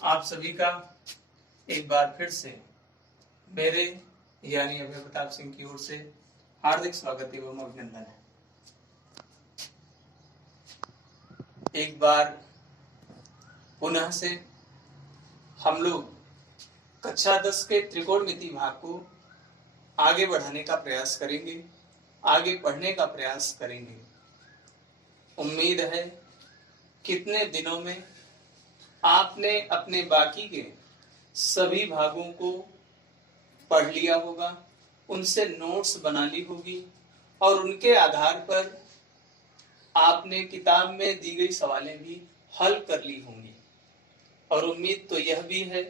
आप सभी का एक बार फिर से मेरे यानी अभय प्रताप सिंह की ओर से हार्दिक स्वागत एवं अभिनंदन है। एक बार पुनः से हम लोग कक्षा 10 के त्रिकोणमिति भाग को आगे बढ़ाने का प्रयास करेंगे, आगे पढ़ने का प्रयास करेंगे। उम्मीद है कितने दिनों में आपने अपने बाकी के सभी भागों को पढ़ लिया होगा, उनसे नोट्स बना ली होगी और उनके आधार पर आपने किताब में दी गई सवालें भी हल कर ली होंगी। और उम्मीद तो यह भी है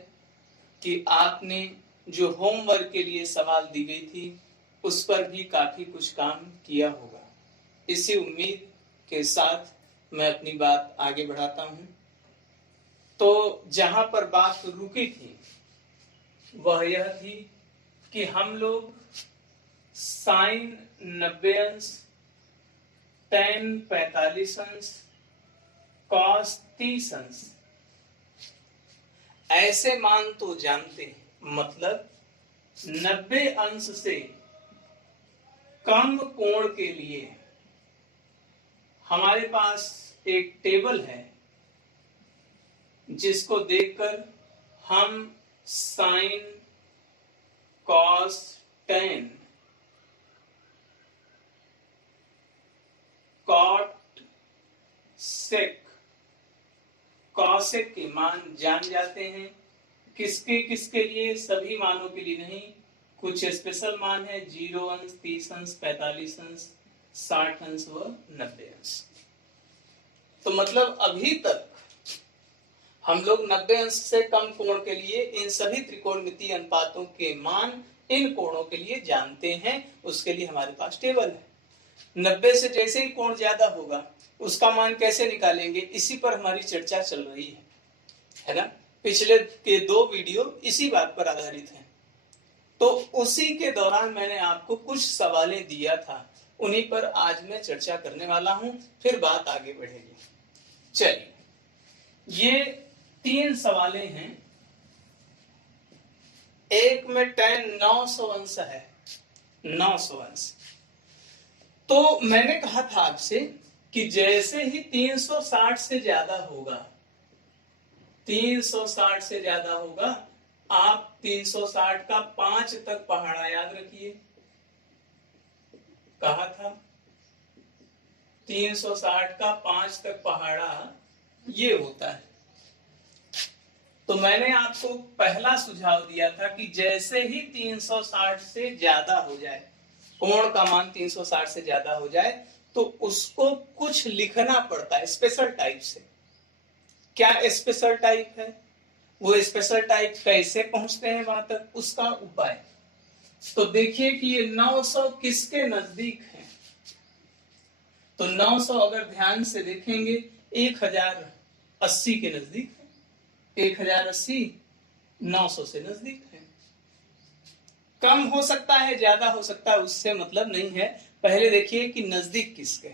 कि आपने जो होमवर्क के लिए सवाल दी गई थी उस पर भी काफी कुछ काम किया होगा। इसी उम्मीद के साथ मैं अपनी बात आगे बढ़ाता हूं। तो जहां पर बात रुकी थी वह यह थी कि हम लोग साइन 90 अंश, tan 45 अंश, cos 30 अंश ऐसे मान तो जानते हैं, मतलब 90 अंश से कम कोण के लिए हमारे पास एक टेबल है जिसको देखकर हम साइन, कॉस, टेन, कॉट, सेक, कॉसेक के मान जान जाते हैं। किसके किसके लिए? सभी मानों के लिए नहीं, कुछ स्पेशल मान है, 0 अंश, 30 अंश, 45 अंश, 60 अंश व 90 अंश। तो मतलब अभी तक हम लोग 90 अंश से कम कोण के लिए इन सभी त्रिकोणमितीय अनुपातों के मान इन कोणों के लिए जानते हैं। उसके लिए हमारे पास टेबल है। 90 से जैसे ही कोण ज्यादा होगा उसका मान कैसे निकालेंगे, इसी पर हमारी चर्चा चल रही है ना। पिछले के 2 वीडियो इसी बात पर आधारित हैं। तो उसी के दौरान मैंने आपको कुछ सवालें दिया था, उन्हीं पर आज मैं चर्चा करने वाला हूं, फिर बात आगे बढ़ेगी। चलिए, ये 3 सवालें हैं। एक में tan 900 अंश है, 900 अंश। तो मैंने कहा था आपसे कि जैसे ही 360 से ज्यादा होगा, 360 से ज्यादा होगा, आप 360 का 5 तक पहाड़ा याद रखिए। कहा था 360 का 5 तक पहाड़ा ये होता है। तो मैंने आपको पहला सुझाव दिया था कि जैसे ही 360 से ज्यादा हो जाए, कोण का मान 360 से ज्यादा हो जाए, तो उसको कुछ लिखना पड़ता है स्पेशल टाइप से। क्या स्पेशल टाइप है? वो स्पेशल टाइप कैसे पहुंचते हैं वहां तक, उसका उपाय। तो देखिए कि ये 900 किसके नजदीक है। तो 900 अगर ध्यान से देखेंगे 1080 के नजदीक है। 1080 900 से नजदीक है। कम हो सकता है, ज्यादा हो सकता है, उससे मतलब नहीं है। पहले देखिए कि नजदीक किसके।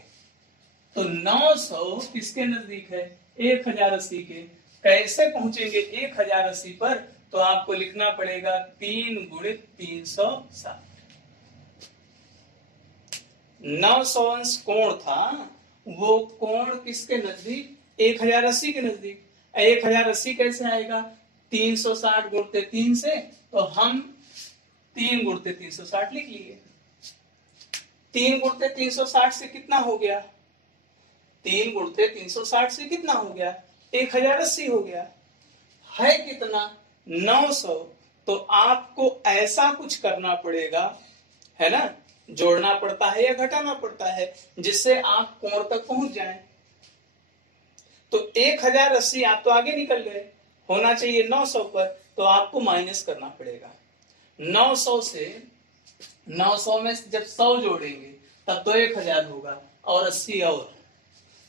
तो 900 किसके नजदीक है? 1080 के। कैसे पहुंचेंगे 1080 पर? तो आपको लिखना पड़ेगा 3 गुणित 360। 900 अंश कोण था, वो कोण किसके नजदीक? 1080 के नजदीक। 1080 कैसे आएगा? 360 गुणते 3 से, तो हम 3 गुणते 360 लिख लिए। 3 गुणते 360 से कितना हो गया? 3 गुणते 360 से कितना हो गया? 1080 हो गया। है कितना? 900। तो आपको ऐसा कुछ करना पड़ेगा, है ना, जोड़ना पड़ता है या घटाना पड़ता है, जिससे आप कोण तक पहुंच जाएं। तो 1080 आप तो आगे निकल गए, होना चाहिए 900 पर, तो आपको माइनस करना पड़ेगा। 900 से 900 में जब 100 जोड़ेंगे तब तो 1000 होगा, और 80 और।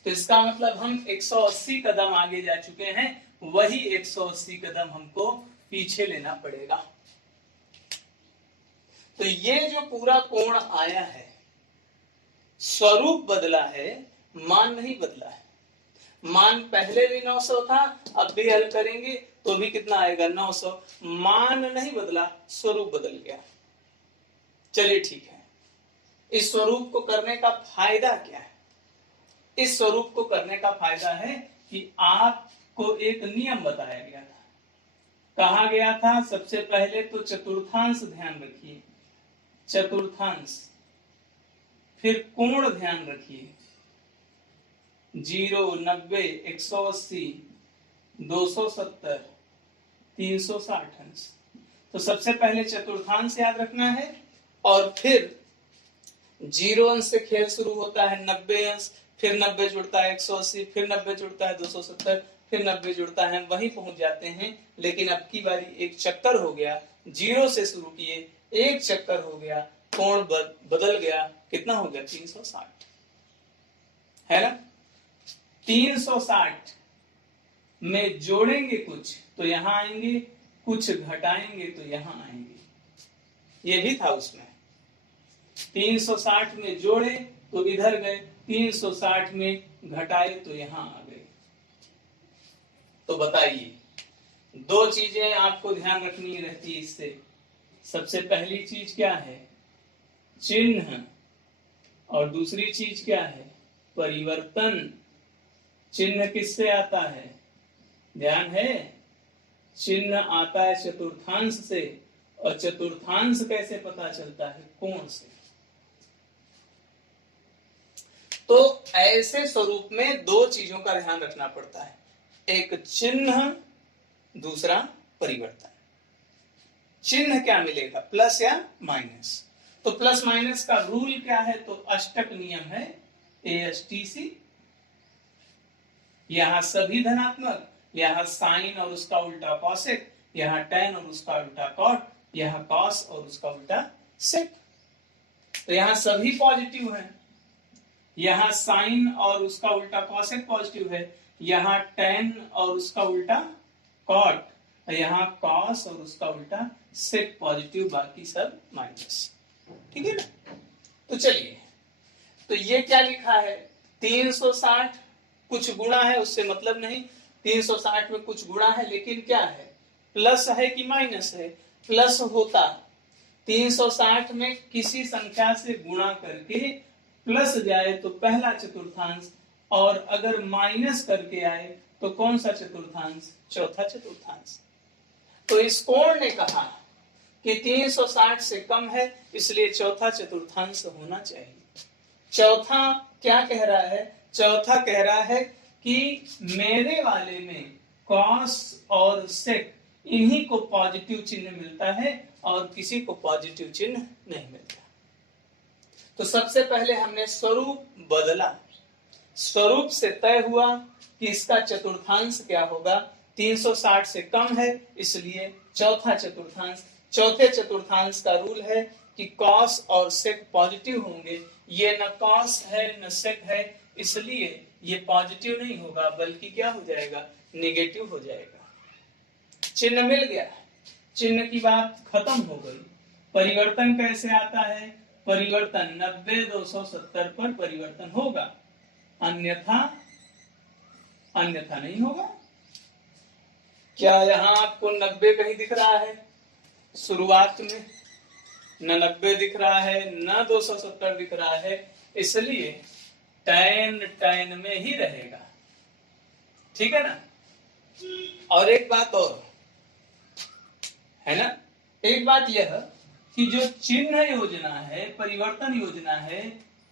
तो इसका मतलब हम 180 कदम आगे जा चुके हैं, वही 180 कदम हमको पीछे लेना पड़ेगा। तो ये जो पूरा कोण आया है, स्वरूप बदला है, मान नहीं बदला है। मान पहले भी 900 था, अब भी हल करेंगे तो भी कितना आएगा 900। मान नहीं बदला, स्वरूप बदल गया। चलिए ठीक है, इस स्वरूप को करने का फायदा क्या है? इस स्वरूप को करने का फायदा है कि आपको एक नियम बताया गया था। कहा गया था सबसे पहले तो चतुर्थांश ध्यान रखिए, चतुर्थांश, फिर कोण ध्यान रखिए, 0, 90, 180, 270, 360 अंश। तो सबसे पहले चतुर्थांश याद रखना है, और फिर 0 अंश से खेल शुरू होता है, 90 अंश, फिर 90 जुड़ता है 180, फिर 90 जुड़ता है 270, फिर 90 जुड़ता है, वहीं पहुंच जाते हैं। लेकिन अब की बारी एक चक्कर हो गया, 0 से शुरू किए, एक चक्कर हो गया, कोण बदल गया, कितना हो गया 360, है ना। 360 में जोड़ेंगे कुछ तो यहां आएंगे, कुछ घटाएंगे तो यहां आएंगे, ये भी था उसमें। 360 में जोड़े तो इधर गए, 360 में घटाए तो यहां आ गए। तो बताइए, दो चीजें आपको ध्यान रखनी रहती है इससे। सबसे पहली चीज क्या है? चिन्ह, और दूसरी चीज क्या है? परिवर्तन। चिन्ह किससे आता है? ध्यान है, चिन्ह आता है चतुर्थांश से, और चतुर्थांश कैसे पता चलता है? कोण से। तो ऐसे स्वरूप में दो चीजों का ध्यान रखना पड़ता है, एक चिन्ह, दूसरा परिवर्तन। चिन्ह क्या मिलेगा, प्लस या माइनस? तो प्लस माइनस का रूल क्या है? तो अष्टक नियम है, ASTC। यहां सभी धनात्मक, यहां साइन और उसका उल्टा कॉसेक, यहां टेन और उसका उल्टा कॉट, यहां कॉस और उसका उल्टा सेक। तो यहां सभी पॉजिटिव है, यहां साइन और उसका उल्टा कॉसेक पॉजिटिव है, यहां टेन और उसका उल्टा कॉट, यहां कॉस और उसका उल्टा सेक पॉजिटिव, बाकी सब माइनस। ठीक है ना। तो चलिए, तो ये क्या लिखा है? 360 कुछ गुणा है, उससे मतलब नहीं, 360 में कुछ गुणा है, लेकिन क्या है? प्लस है कि माइनस है? प्लस होता 360 में किसी संख्या से गुणा करके प्लस जाए तो पहला चतुर्थांश, और अगर माइनस करके आए तो कौन सा चतुर्थांश? चौथा चतुर्थांश। तो इस कोण ने कहा कि 360 से कम है, इसलिए चौथा चतुर्थांश होना चाहिए। चौथा क्या कह रहा है? चौथा कह रहा है कि मेरे वाले में कॉस और सेक, इन्हीं को पॉजिटिव चिन्ह मिलता है और किसी को पॉजिटिव चिन्ह नहीं मिलता। तो सबसे पहले हमने स्वरूप बदला, स्वरूप से तय हुआ कि इसका चतुर्थांश क्या होगा, 360 से कम है, इसलिए चौथा चतुर्थांश। चौथे चतुर्थांश का रूल है कि कॉस और सेक पॉजिटिव होंगे, ये न कॉस है न सेक है, इसलिए ये पॉजिटिव नहीं होगा, बल्कि क्या हो जाएगा? नेगेटिव हो जाएगा। चिन्ह मिल गया, चिन्ह की बात खत्म हो गई। परिवर्तन कैसे आता है? परिवर्तन 90, 270 पर परिवर्तन होगा, अन्यथा नहीं होगा। क्या यहां आपको 90 कहीं दिख रहा है? शुरुआत में न 90 दिख रहा है, न 270 दिख रहा है, इसलिए tan में ही रहेगा। ठीक है ना। और एक बात और है ना, एक बात यह कि जो चिन्ह योजना है, परिवर्तन योजना है,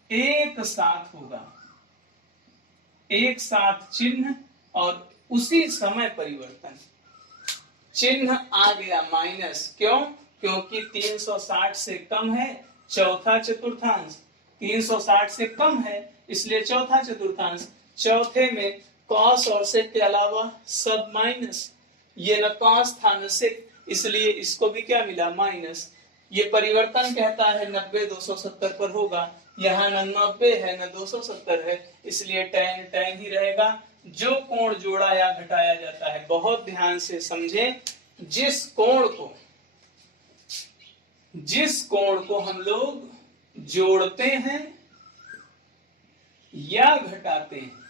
एक साथ होगा, एक साथ चिन्ह और उसी समय परिवर्तन। चिन्ह आ गया माइनस, क्यों? क्योंकि 360 से कम है, चौथा चतुर्थांश। 360 से कम है, इसलिए चौथा चतुर्थांश। चौथे में कॉस और सेक के अलावा सब माइनस, ये न कॉस था न सेक, इसलिए इसको भी क्या मिला? माइनस। ये परिवर्तन कहता है 90 270 पर होगा, यहाँ न 90 है न 270 है, इसलिए tan ही रहेगा। जो कोण जोड़ा या घटाया जाता है, बहुत ध्यान से समझें, जिस कोण को हम लोग जोड़ते हैं या घटाते हैं,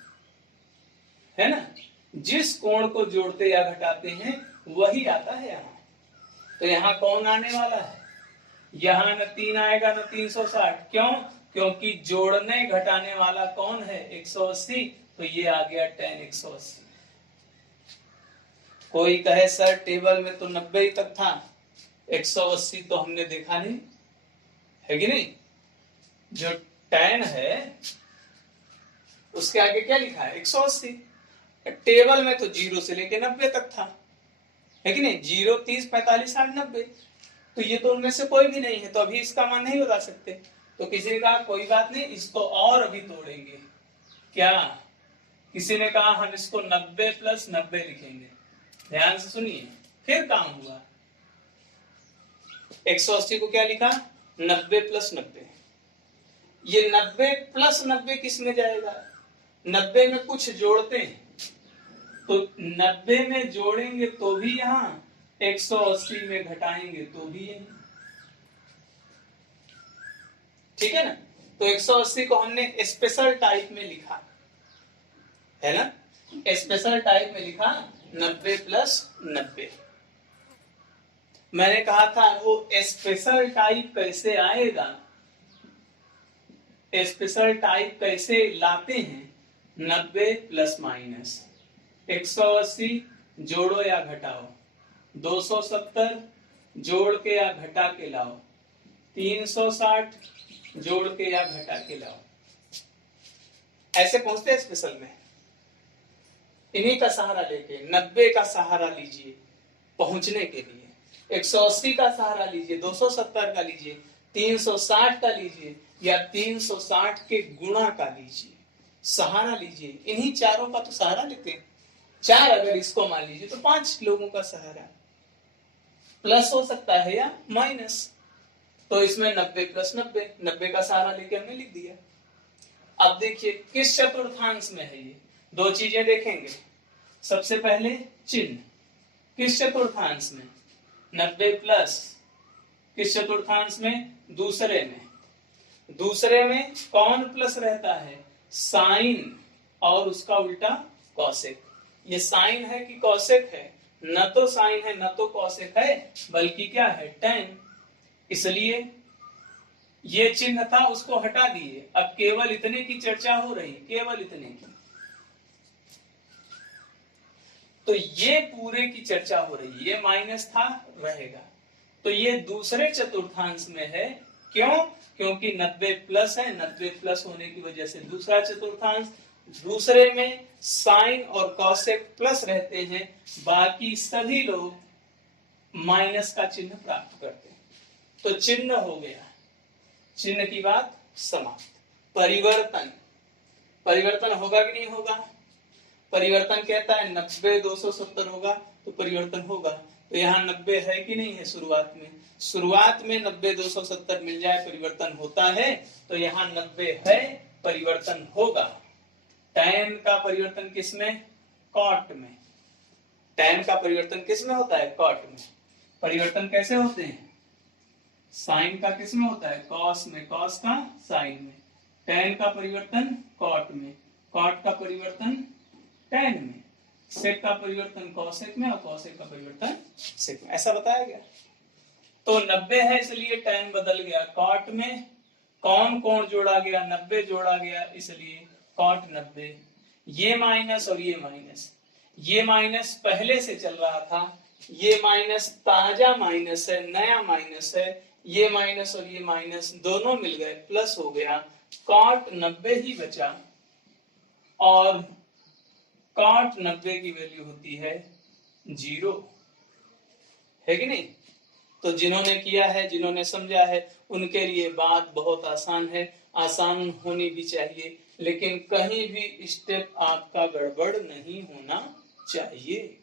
है ना, जिस कोण को जोड़ते या घटाते हैं वही आता है यहाँ। तो यहाँ कौन आने वाला है, यहाँ न 3 आएगा न 360। क्यों? क्योंकि जोड़ने घटाने वाला कौन है, 180, तो ये आ गया tan 180। कोई कहे सर टेबल में तो 90 ही तक था, 180 तो हमने देखा नहीं, है कि नहीं। जो tan है उसके आगे क्या लिखा है, 180। टेबल में तो 0 से लेके 90 तक था, है कि नहीं, 0, 30, 45, 60, 90। तो ये तो उनमें से कोई भी नहीं है, तो अभी इसका मान नहीं बता सकते। तो किसी ने कहा कोई बात नहीं, इसको और अभी तोड़ेंगे। क्या? किसी ने कहा हम इसको 90 + 90 लिखेंगे। ध्यान से सुनिए, फिर काम हुआ। 180 को क्या लिखा, 90 + 90। ये 90 + 90 किस में जाएगा, 90 में कुछ जोड़ते हैं, तो 90 में जोड़ेंगे तो भी यहाँ, 180 में घटाएंगे तो भी यही, ठीक है ना। तो 180 को हमने स्पेशल टाइप में लिखा, है ना, स्पेशल टाइप में लिखा 90 + 90। मैंने कहा था वो स्पेशल टाइप कैसे आएगा, स्पेशल टाइप कैसे लाते हैं, 90 ± 180 जोड़ो या घटाओ, 270 जोड़ के या घटा के लाओ, 360 जोड़ के या घटा के लाओ, ऐसे पहुंचते हैं स्पेशल में। इन्हीं का सहारा लेके 90 का सहारा लीजिए पहुंचने के लिए, 180 का सहारा लीजिए, 270 का लीजिए, 360 का लीजिए, या 360 के गुणा का लीजिए, सहारा लीजिए। इन्हीं चारों का तो सहारा लेते हैं। 4 अगर इसको मान लीजिए तो 5 लोगों का सहारा, प्लस हो सकता है या माइनस। तो इसमें 90 + 90, 90 का सहारा लेके हमने लिख दिया। अब देखिए किस चतुर्थांश में है ये, दो चीजें देखेंगे। सबसे पहले चिन्ह, किस चतुर्थांश में, 90 प्लस, किस चतुर्थांश में, दूसरे में। दूसरे में कौन प्लस रहता है, साइन, और उसका उल्टा कौशिक। ये साइन है कि कौशिक है, न तो साइन है न तो कौशिक है, बल्कि क्या है, tan। इसलिए ये चिन्ह था उसको हटा दिए, अब केवल इतने की चर्चा हो रही, केवल इतने की। तो ये पूरे की चर्चा हो रही, ये माइनस था रहेगा। तो ये दूसरे चतुर्थांश में है, क्यों, क्योंकि 90 प्लस है, 90 प्लस होने की वजह से दूसरा चतुर्थांश। दूसरे में साइन और कॉसेक प्लस रहते हैं, बाकी सभी लोग माइनस का चिन्ह प्राप्त करते हैं। तो चिन्ह हो गया, चिन्ह की बात समाप्त। परिवर्तन, परिवर्तन होगा कि नहीं होगा, परिवर्तन कहता है 90 270 होगा तो परिवर्तन होगा। तो यहाँ 90 है कि नहीं है, शुरुआत में, शुरुआत में 90 270 मिल जाए परिवर्तन होता है, तो यहाँ 90 है परिवर्तन होगा। tan का परिवर्तन किस में, कॉट में। tan का परिवर्तन किस में होता है, कॉट में। परिवर्तन कैसे होते हैं, साइन का किस में होता है, कॉस में, कॉस का साइन में। tan का परिवर्तन कॉट में, कॉट का परिवर्तन tan में, सेक का परिवर्तन कॉसेक में, और कॉसेक का परिवर्तन सेक में, ऐसा बताया गया। तो 90 है इसलिए tan बदल गया कॉट में, कौन कौन जोड़ा गया, 90 जोड़ा गया, इसलिए कॉट 90। ये माइनस और ये माइनस, ये माइनस पहले से चल रहा था, ये माइनस ताजा माइनस है, नया माइनस है, ये माइनस और ये माइनस दोनों मिल गए, प्लस हो गया, कॉट 90 ही बचा। और कॉट 90 की वैल्यू होती है 0, है कि नहीं। तो जिन्होंने किया है, जिन्होंने समझा है, उनके लिए बात बहुत आसान है, आसान होनी भी चाहिए, लेकिन कहीं भी स्टेप आपका गड़बड़ नहीं होना चाहिए।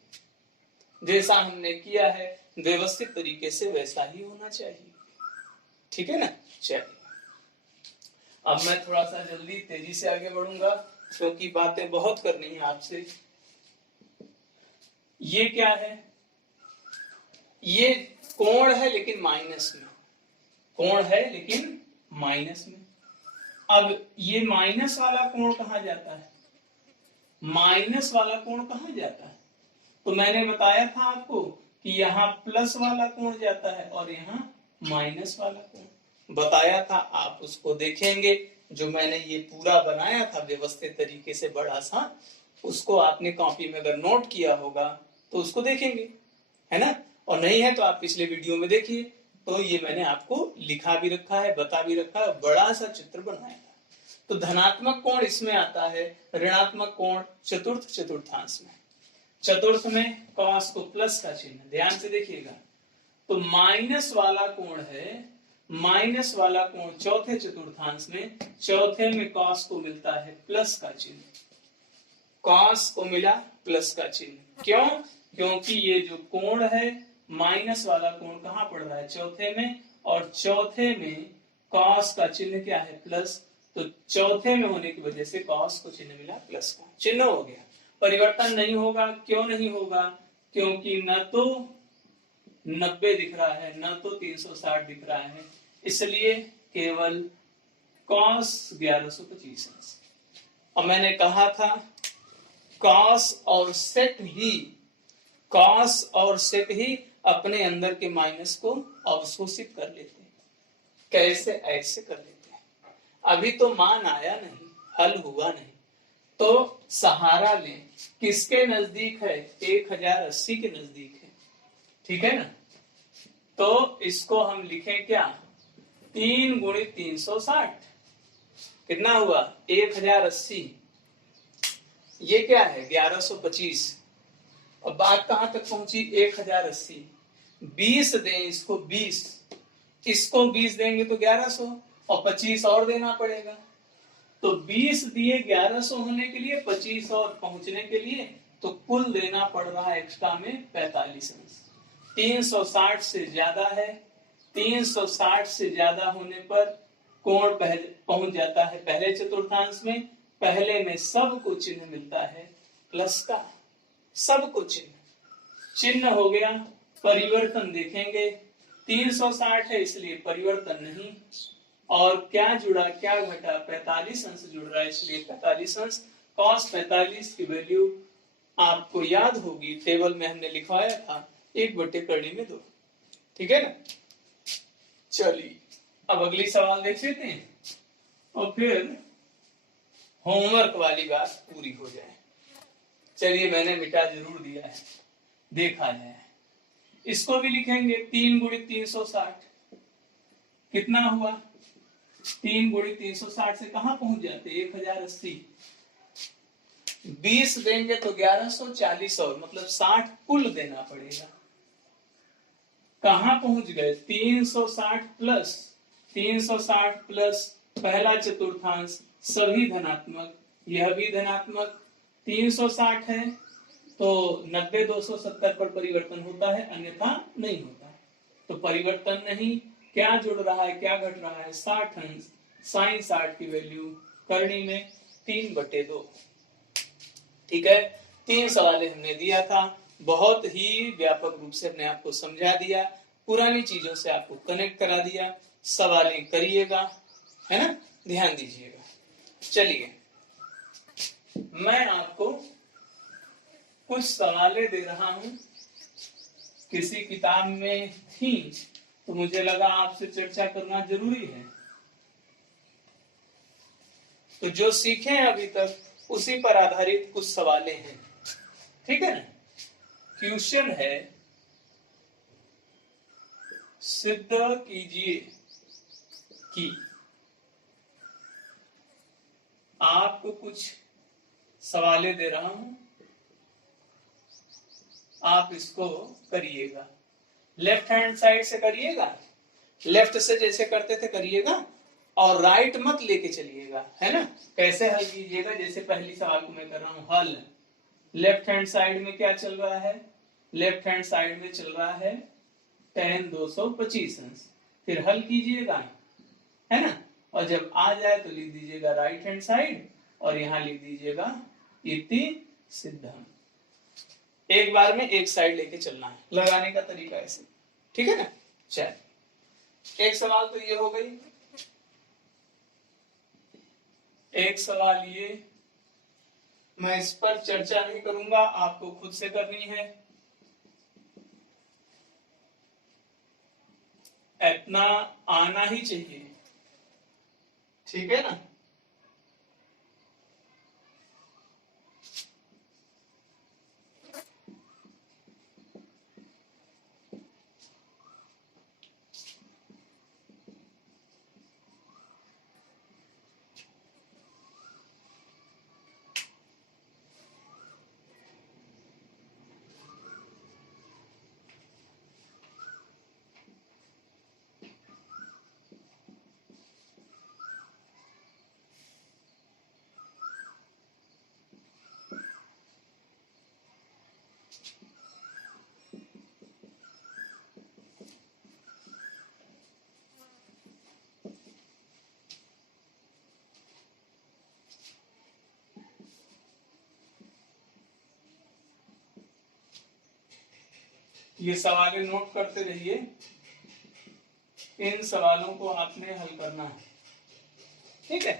जैसा हमने किया है व्यवस्थित तरीके से वैसा ही होना चाहिए, ठीक है ना। चलिए अब मैं थोड़ा सा जल्दी तेजी से आगे बढ़ूंगा, क्योंकि बातें बहुत करनी है आपसे। ये क्या है, ये कोण है लेकिन माइनस में, कोण है लेकिन माइनस में। अब ये माइनस वाला कोण कहाँ जाता है, माइनस वाला कोण कहाँ जाता है? तो मैंने बताया था आपको कि यहाँ प्लस वाला कोण जाता है और यहाँ माइनस वाला कोण बताया था। आप उसको देखेंगे, जो मैंने ये पूरा बनाया था व्यवस्थित तरीके से बड़ा सा, उसको आपने कॉपी में अगर नोट किया होगा तो उसको देखेंगे, है ना। और नहीं है तो आप पिछले वीडियो में देखिए, तो ये मैंने आपको लिखा भी रखा है, बता भी रखा है, बड़ा सा चित्र बनाया था। तो धनात्मक कोण इसमें आता है, ऋणात्मक कोण चतुर्थ चतुर्थांश में। चतुर्थ में कॉस को प्लस का चिन्ह, ध्यान से देखिएगा। तो माइनस वाला कोण है, माइनस वाला कोण चौथे चतुर्थांश में, चौथे में कॉस को मिलता है प्लस का चिन्ह, कॉस को मिला प्लस का चिन्ह। क्यों? क्योंकि ये जो कोण है माइनस वाला कोण कहाँ पड़ रहा है? चौथे में, और चौथे में कॉस का चिन्ह क्या है? प्लस। तो चौथे में होने की वजह से कॉस को चिन्ह मिला प्लस का, चिन्ह हो गया। परिवर्तन नहीं होगा। क्यों नहीं होगा? क्योंकि न तो 90 दिख रहा है, न तो 360 दिख रहा है, इसलिए केवल कॉस 1125 अंश। और मैंने कहा था कॉस और सेट ही अपने अंदर के माइनस को अवशोषित कर लेते हैं। कैसे? ऐसे कर लेते हैं। अभी तो मान आया नहीं, हल हुआ नहीं, तो सहारा लें। किसके नजदीक है? 1080 के नजदीक है, ठीक है ना। तो इसको हम लिखें क्या? 3 गुणित 360 कितना हुआ? 1080। ये क्या है? 1125। और बात कहां तक पहुंची? 1080। 20 दें इसको, 20, इसको 20 देंगे तो 1100, और 25 और देना पड़ेगा। तो 20 दिए 1100 होने के लिए, 25 और पहुंचने के लिए, तो कुल देना पड़ रहा है एक्स्ट्रा में 45 अंश। 360 से ज्यादा है, 360 से ज्यादा होने पर कोण पहले पहुंच जाता है पहले चतुर्थांश में। पहले में सबको चिन्ह मिलता है प्लस का, सबको चिन्ह हो गया। परिवर्तन देखेंगे, 360 है इसलिए परिवर्तन नहीं, और क्या जुड़ा, क्या घटा? 45 अंश जुड़ रहा है, इसलिए 45 अंश। कॉस 45 की वैल्यू आपको याद होगी, टेबल में हमने लिखवाया था 1/2। ठीक है ना। चलिए अब अगली सवाल देख लेते हैं और फिर होमवर्क वाली बात पूरी हो जाए। चलिए मैंने मिटा जरूर दिया है, देखा जाए। इसको भी लिखेंगे 3 गुणित 360 कितना हुआ? 3 गुणित 360 से कहां पहुंच जाते? 1080। 20 देंगे तो 1100, 40 और मतलब 60 कुल देना पड़ेगा। कहां पहुंच गए? 360 प्लस 360 प्लस पहला चतुर्थांश सभी धनात्मक, यह भी धनात्मक। 360 है तो 90 270 पर परिवर्तन होता है, अन्यथा नहीं होता है। तो परिवर्तन नहीं, क्या जुड़ रहा है, क्या घट रहा है? 60 अंश। साइन 60 की वैल्यू करनी में 3/2। ठीक है। 3 सवाल हमने दिया था, बहुत ही व्यापक रूप से हमने आपको समझा दिया, पुरानी चीजों से आपको कनेक्ट करा दिया। सवालें करिएगा, है ना, ध्यान दीजिएगा। चलिए मैं आपको कुछ सवालें दे रहा हूं, किसी किताब में थी तो मुझे लगा आपसे चर्चा करना जरूरी है। तो जो सीखे अभी तक उसी पर आधारित कुछ सवालें हैं, ठीक है ना। क्वेश्चन है, सिद्ध कीजिए कि, आपको कुछ सवालें दे रहा हूं, आप इसको करिएगा। लेफ्ट हैंड साइड से करिएगा, लेफ्ट से जैसे करते थे करिएगा, और राइट मत लेके चलिएगा, है ना। कैसे हल कीजिएगा? जैसे पहली सवाल को मैं कर रहा हूं हल। लेफ्ट हैंड साइड में क्या चल रहा है? लेफ्ट हैंड साइड में चल रहा है tan 225 अंश। फिर हल कीजिएगा, है ना। और जब आ जाए तो लिख दीजिएगा राइट हैंड साइड, और यहां लिख दीजिएगा इति सिद्धम। एक बार में एक साइड लेके चलना है, लगाने का तरीका ऐसे, ठीक है ना। चल एक सवाल तो ये हो गई, एक सवाल ये, मैं इस पर चर्चा नहीं करूंगा, आपको खुद से करनी है। इतना आना ही चाहिए, ठीक है ना। ये सवालें नोट करते रहिए, इन सवालों को आपने हल करना है, ठीक है।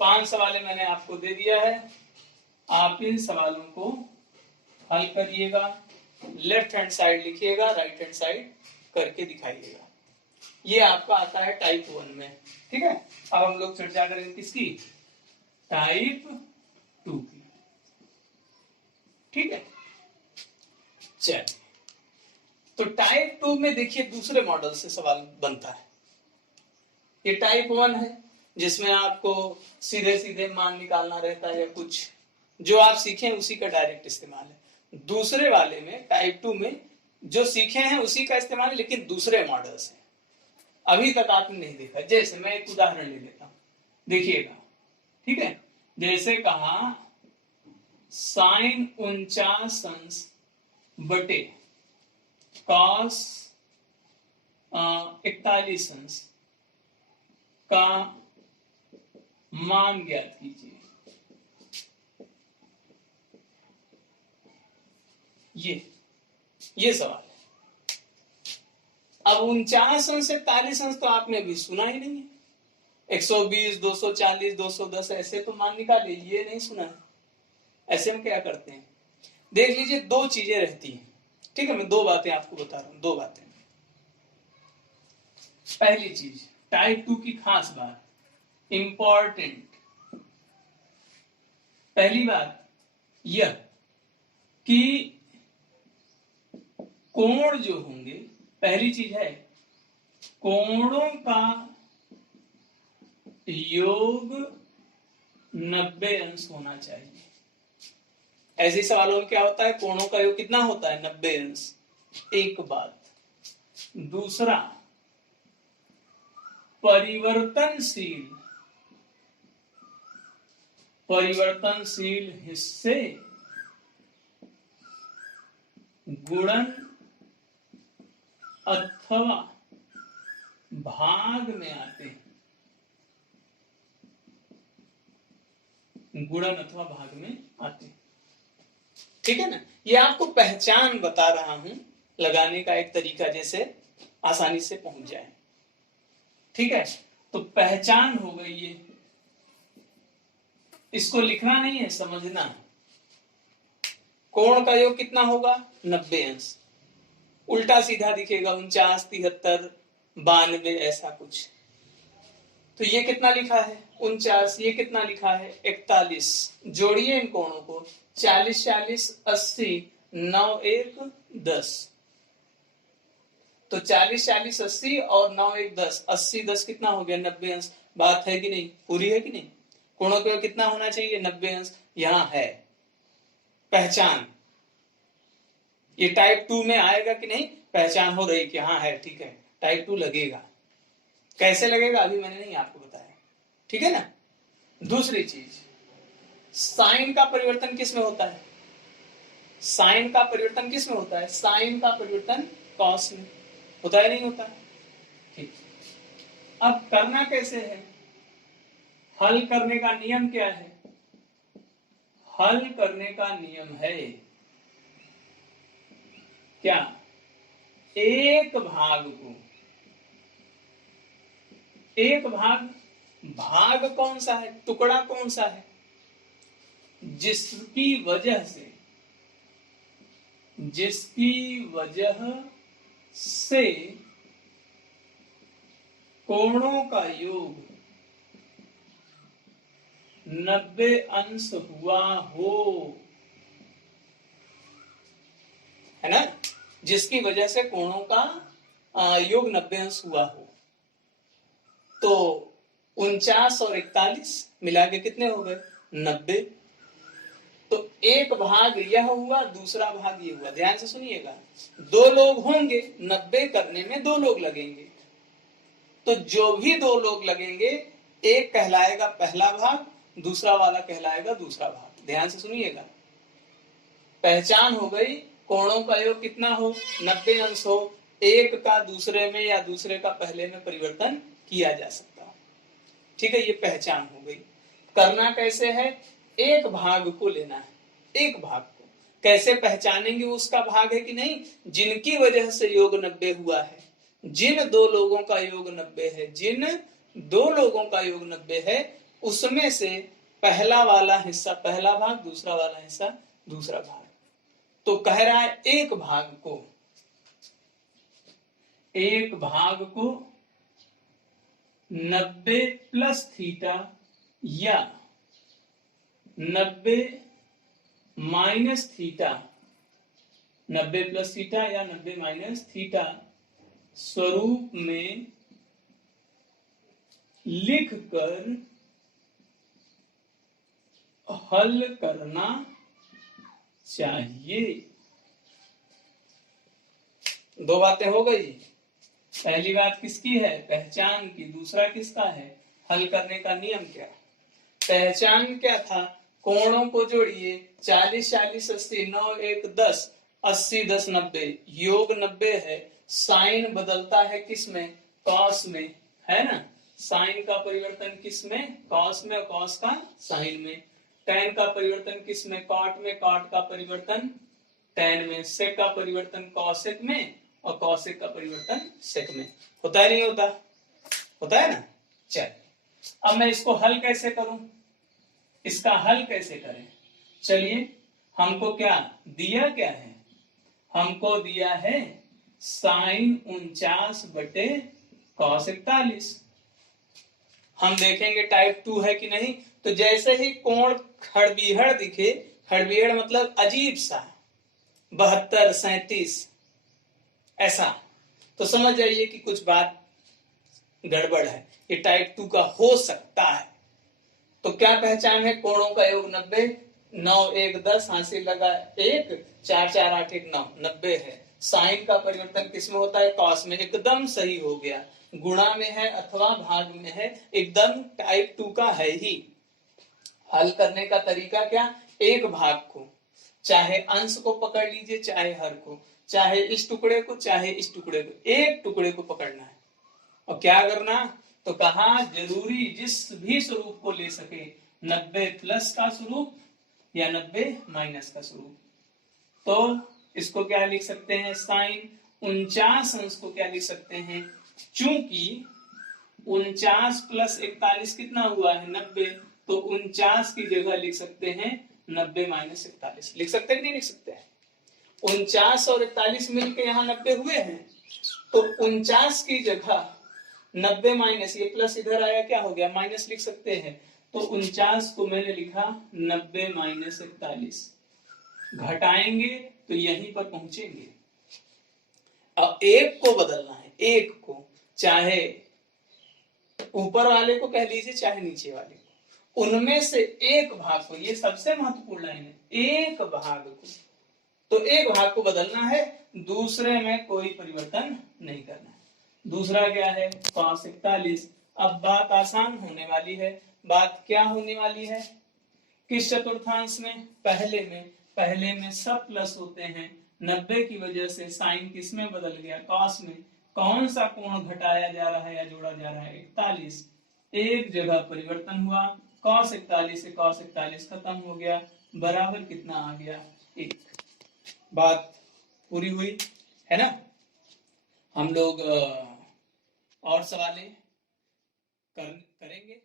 5 सवालें मैंने आपको दे दिया है, आप इन सवालों को हल करिएगा, लेफ्ट हैंड साइड लिखिएगा, राइट हैंड साइड करके दिखाइएगा। ये आपका आता है टाइप 1 में, ठीक है। अब हम लोग चर्चा करेंगे किसकी, टाइप 2 की, ठीक है। चलिए, तो टाइप 2 में देखिए दूसरे मॉडल से सवाल बनता है। ये टाइप 1 है जिसमें आपको सीधे सीधे मान निकालना रहता है, या कुछ जो आप सीखे उसी का डायरेक्ट इस्तेमाल है। दूसरे वाले में टाइप 2 में जो सीखे हैं उसी का इस्तेमाल है, लेकिन दूसरे मॉडल से अभी तक आपने नहीं देखा। जैसे मैं एक उदाहरण ले लेता हूं, देखिएगा, ठीक है। जैसे कहा साइन 49 अंश बटे कॉस 41 अंश का मान ज्ञात कीजिए। ये सवाल है। अब 49 अंश से 41 अंश तो आपने अभी सुना ही नहीं है। 120, 240, 210 ऐसे तो मान निकाले, ये नहीं सुना है। ऐसे में क्या करते हैं, देख लीजिए, 2 चीजें रहती हैं, ठीक है। मैं 2 बातें आपको बता रहा हूं, 2 बातें। पहली चीज, टाइप 2 की खास बात, इंपॉर्टेंट, पहली बात यह कि कोण जो होंगे, पहली चीज है कोणों का योग 90 अंश होना चाहिए। ऐसे सवालों में क्या होता है, कोणों का योग कितना होता है, 90 अंश, एक बात। दूसरा, परिवर्तनशील हिस्से गुणन अथवा भाग में आते हैं, गुणन अथवा भाग में आते हैं, ठीक है ना। ये आपको पहचान बता रहा हूं, लगाने का एक तरीका, जैसे आसानी से पहुंच जाए, ठीक है। तो पहचान हो गई ये, इसको लिखना नहीं है, समझना। कोण का योग कितना होगा, 90 अंश। उल्टा सीधा दिखेगा, 49, 73, 92 ऐसा कुछ। तो ये कितना लिखा है, 49, ये कितना लिखा है, 41। जोड़िए इन कोणों को, 40, 40, 80, 9, 1, 10। तो 40, 40, 80 और 9, 1, 10, 80, 10 कितना हो गया, 90 अंश। बात है कि नहीं, पूरी है कि नहीं। कोणों का कितना होना चाहिए, 90 अंश, यहां है पहचान। ये टाइप 2 में आएगा कि नहीं, पहचान हो रही कि हाँ है, ठीक है, टाइप 2 लगेगा। कैसे लगेगा अभी मैंने नहीं आपको बताया, ठीक है ना। दूसरी चीज, साइन का परिवर्तन किस में होता है, साइन का परिवर्तन किस में होता है, साइन का परिवर्तन कॉस में होता है, नहीं होता है, ठीक। अब करना कैसे है, हल करने का नियम क्या है, हल करने का नियम है क्या, एक भाग, भाग कौन सा है, टुकड़ा कौन सा है, जिसकी वजह से कोणों का योग 90 अंश हुआ हो, है ना, जिसकी वजह से कोणों का योग 90 अंश हुआ हो। तो 49 और 41 मिला के कितने हो गए? 90। तो एक भाग यह हुआ, दूसरा भाग ये हुआ। ध्यान से सुनिएगा, 2 लोग होंगे, 90 करने में 2 लोग लगेंगे। तो जो भी 2 लोग लगेंगे, एक कहलाएगा पहला भाग, दूसरा वाला कहलाएगा दूसरा भाग। ध्यान से सुनिएगा, पहचान हो गई, कोणों का योग कितना हो? 90 अंश हो। एक का दूसरे में या दूसरे का पहले में परिवर्तन किया जा सकता है। ठीक है, ये पहचान हो गई। करना कैसे है? एक भाग को लेना है, एक भाग को। कैसे पहचानेंगे उसका भाग है कि नहीं? जिनकी वजह से योग 90 हुआ है, जिन 2 लोगों का योग 90 है, जिन 2 लोगों का योग 90 है, उसमें से पहला वाला हिस्सा पहला भाग, दूसरा वाला हिस्सा दूसरा भाग। तो कह रहा है एक भाग को 90 प्लस थीटा या 90 माइनस थीटा, 90 प्लस थीटा या 90 माइनस थीटा स्वरूप में लिखकर हल करना चाहिए। 2 बातें हो गई। पहली बात किसकी है? पहचान की। दूसरा किसका है? हल करने का नियम क्या? पहचान क्या था? कोणों को जोड़िए, 40 40 80 9 1 10 80 10 90, योग 90 है। साइन बदलता है किस में? कॉस में, है ना। साइन का परिवर्तन किस में? कॉस में, और कॉस का साइन में। टैन का परिवर्तन किस में? कॉट में, कॉट का परिवर्तन टैन में। सेक का परिवर्तन कॉसेक में, और कॉसेक का परिवर्तन सेक में। होता है नहीं होता? होता है ना। चल, अब मैं इसको हल कैसे करूं? इसका हल कैसे करें? चलिए, हमको क्या दिया? क्या है? हमको दिया है साइन 49 बटे कॉस 41। हम देखेंगे टाइप 2 है कि नहीं। तो जैसे ही कोण खड़बीहड़ दिखे, खड़बीहड़ मतलब अजीब सा, 72 37 ऐसा, तो समझ जाइए कि कुछ बात गड़बड़ है, ये टाइप 2 का हो सकता है। तो क्या पहचान है? कोणों का योग 90, 9 1 10 हासिल लगा 1, 4 4 8 1 9, 90 है। साइन का परिवर्तन किस में होता है? कॉस में। एकदम सही हो गया। गुणा में है अथवा भाग में है, एकदम टाइप 2 का है ही। हल करने का तरीका क्या? एक भाग को, चाहे अंश को पकड़ लीजिए, चाहे हर को, चाहे इस टुकड़े को, चाहे इस टुकड़े को, एक टुकड़े को पकड़ना है। और क्या करना? तो कहा जरूरी जिस भी स्वरूप को ले सके, 90 प्लस का स्वरूप या 90 माइनस का स्वरूप। तो इसको क्या लिख सकते हैं? साइन 49 अंश को क्या लिख सकते हैं? चूंकि 49 प्लस 41 कितना हुआ है? 90। तो 49 की जगह लिख सकते हैं 90 माइनस 41। लिख सकते हैं कि नहीं लिख सकते हैं? 49 और 41 मिलकर यहाँ 90 हुए हैं। तो 49 की जगह 90 माइनस, ये प्लस इधर आया, क्या हो गया? माइनस लिख सकते हैं। तो 49 को मैंने लिखा 90 माइनस 41। घटाएंगे तो यहीं पर पहुंचेंगे। अब एक को बदलना है, एक को, चाहे ऊपर वाले को कह लीजिए, चाहे नीचे वाले को, उनमें से एक भाग को, ये सबसे महत्वपूर्ण लाइन है, एक भाग को, तो एक भाग को बदलना है, दूसरे में कोई परिवर्तन नहीं करना है। दूसरा क्या है? cos 41। अब बात आसान होने वाली है। बात क्या होने वाली है? किस चतुर्थांश में? पहले में सब प्लस होते हैं। 90 की वजह से साइन किस में बदल गया? कॉस में। कौन सा कोण घटाया जा रहा है या जोड़ा जा रहा है? 41। एक जगह परिवर्तन हुआ, cos 41 से cos 41 खत्म हो गया, बराबर कितना आ गया? 1। बात पूरी हुई, है ना। हम लोग और सवालें करेंगे।